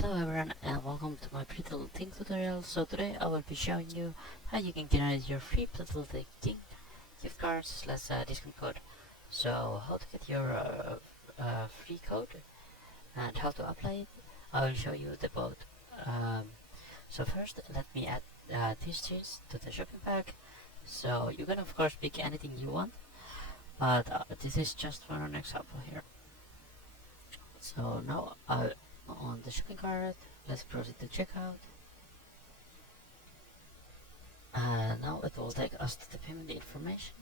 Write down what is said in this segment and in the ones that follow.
Hello everyone and welcome to my PrettyLittleThing tutorial. So today I will be showing you how you can generate your free PrettyLittleThing gift cards / discount code. So how to get your free code and how to apply it, I will show you the both. So first let me add these changes to the shopping bag. So you can of course pick anything you want, but this is just for an example here. So now on the shopping cart, let's proceed to checkout. Now it will take us to the payment information.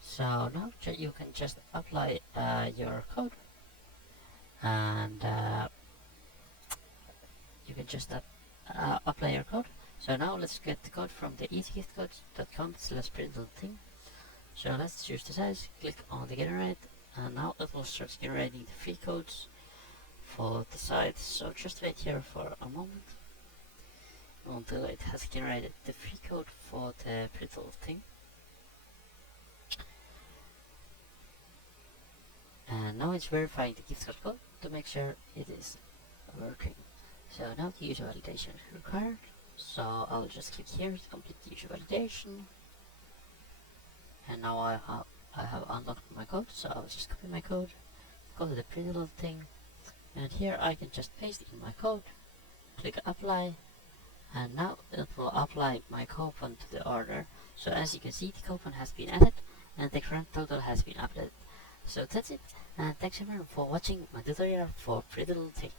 So now you can just apply your code, and you can just apply your code. So now let's get the code from the easygiftcodes.com/PrettyLittleThing. So let's choose the size, click on the generate, and now it will start generating the free codes for the site. So just wait here for a moment until it has generated the free code for the PrettyLittleThing. And now it's verifying the gift code to make sure it is working. So now the user validation is required. So I'll just click here to complete the user validation. And now I have unlocked my code, so I'll just copy my code, go to the PrettyLittleThing, and here I can just paste in my code, click apply, and now it will apply my coupon to the order. So as you can see, the coupon has been added and the grand total has been updated. So that's it, and thanks everyone for watching my tutorial for PrettyLittleThing.